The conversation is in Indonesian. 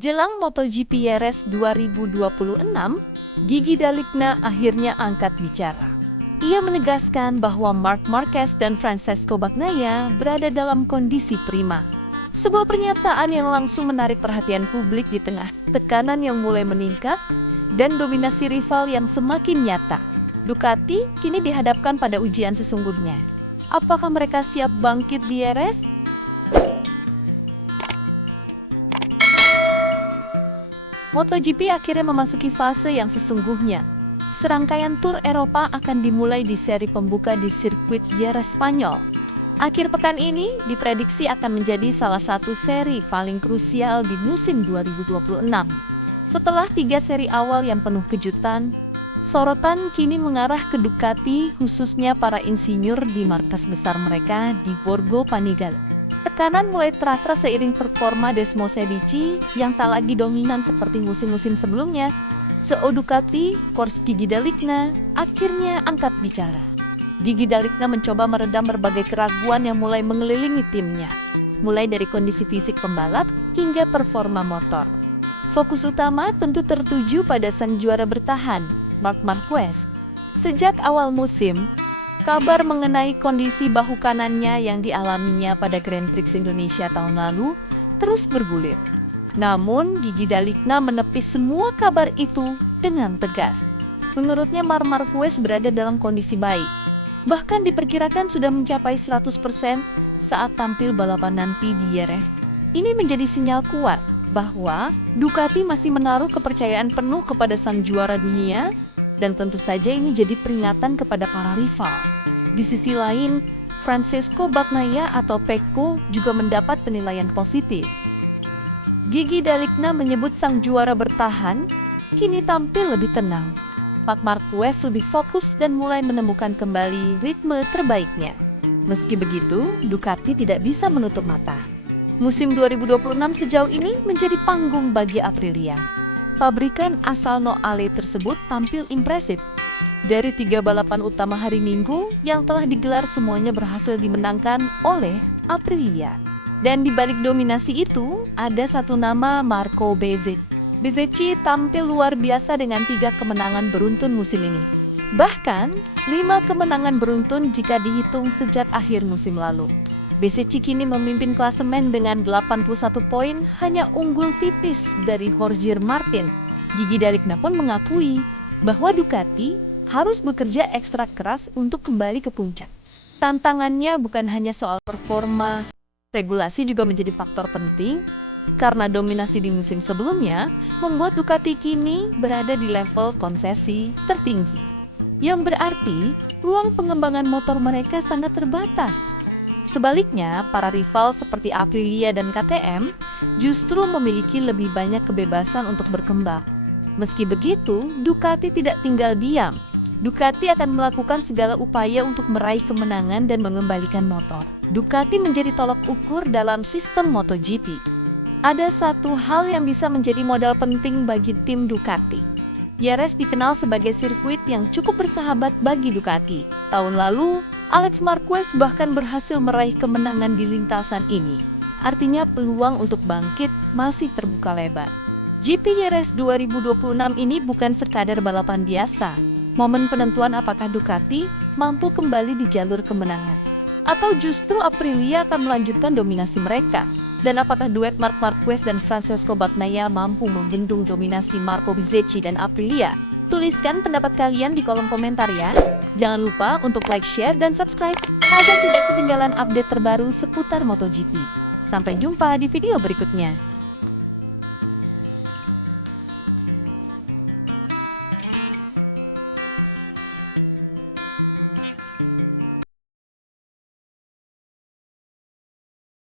Jelang MotoGP RS 2026, Gigi Dalikna akhirnya angkat bicara. Ia menegaskan bahwa Marc Marquez dan Francesco Bagnaia berada dalam kondisi prima. Sebuah pernyataan yang langsung menarik perhatian publik di tengah tekanan yang mulai meningkat dan dominasi rival yang semakin nyata. Ducati kini dihadapkan pada ujian sesungguhnya. Apakah mereka siap bangkit di RS? MotoGP akhirnya memasuki fase yang sesungguhnya. Serangkaian tur Eropa akan dimulai di seri pembuka di sirkuit Jerez Spanyol. Akhir pekan ini diprediksi akan menjadi salah satu seri paling krusial di musim 2026. Setelah 3 seri awal yang penuh kejutan, sorotan kini mengarah ke Ducati, khususnya para insinyur di markas besar mereka di Borgo Panigale. Tekanan mulai terasa seiring performa Desmosedici yang tak lagi dominan seperti musim-musim sebelumnya. CEO Ducati, Gigi Dalikna, akhirnya angkat bicara. Gigi Dalikna mencoba meredam berbagai keraguan yang mulai mengelilingi timnya, mulai dari kondisi fisik pembalap hingga performa motor. Fokus utama tentu tertuju pada sang juara bertahan, Marc Marquez. Sejak awal musim, kabar mengenai kondisi bahu kanannya yang dialaminya pada Grand Prix Indonesia tahun lalu terus bergulir. Namun, Gigi Dalikna menepis semua kabar itu dengan tegas. Menurutnya Marc Marquez berada dalam kondisi baik. Bahkan diperkirakan sudah mencapai 100% saat tampil balapan nanti di Jerez. Ini menjadi sinyal kuat bahwa Ducati masih menaruh kepercayaan penuh kepada sang juara dunia, dan tentu saja ini jadi peringatan kepada para rival. Di sisi lain, Francesco Bagnaia atau Pecco juga mendapat penilaian positif. Gigi Dalikna menyebut sang juara bertahan kini tampil lebih tenang. Marc Marquez lebih fokus dan mulai menemukan kembali ritme terbaiknya. Meski begitu, Ducati tidak bisa menutup mata. Musim 2026 sejauh ini menjadi panggung bagi Aprilia. Pabrikan asal Noale tersebut tampil impresif. Dari 3 balapan utama hari Minggu yang telah digelar, semuanya berhasil dimenangkan oleh Aprilia. Dan di balik dominasi itu, ada satu nama, Marco Bezzecchi. Bezzecchi tampil luar biasa dengan 3 kemenangan beruntun musim ini. Bahkan, 5 kemenangan beruntun jika dihitung sejak akhir musim lalu. Bezzecchi kini memimpin klasemen dengan 81 poin, hanya unggul tipis dari Jorge Martin. Gigi Dalikna pun mengakui bahwa Ducati harus bekerja ekstra keras untuk kembali ke puncak. Tantangannya bukan hanya soal performa, regulasi juga menjadi faktor penting, karena dominasi di musim sebelumnya membuat Ducati kini berada di level konsesi tertinggi. Yang berarti, ruang pengembangan motor mereka sangat terbatas. Sebaliknya, para rival seperti Aprilia dan KTM justru memiliki lebih banyak kebebasan untuk berkembang. Meski begitu, Ducati tidak tinggal diam. Ducati akan melakukan segala upaya untuk meraih kemenangan dan mengembalikan motor. Ducati menjadi tolak ukur dalam sistem MotoGP. Ada satu hal yang bisa menjadi modal penting bagi tim Ducati. Jerez dikenal sebagai sirkuit yang cukup bersahabat bagi Ducati. Tahun lalu, Alex Marquez bahkan berhasil meraih kemenangan di lintasan ini. Artinya peluang untuk bangkit masih terbuka lebar. GP Jerez 2026 ini bukan sekadar balapan biasa. Momen penentuan apakah Ducati mampu kembali di jalur kemenangan, atau justru Aprilia akan melanjutkan dominasi mereka. Dan apakah duet Marc Marquez dan Francesco Bagnaia mampu membendung dominasi Marco Bezzecchi dan Aprilia? Tuliskan pendapat kalian di kolom komentar ya. Jangan lupa untuk like, share, dan subscribe agar tidak ketinggalan update terbaru seputar MotoGP. Sampai jumpa di video berikutnya.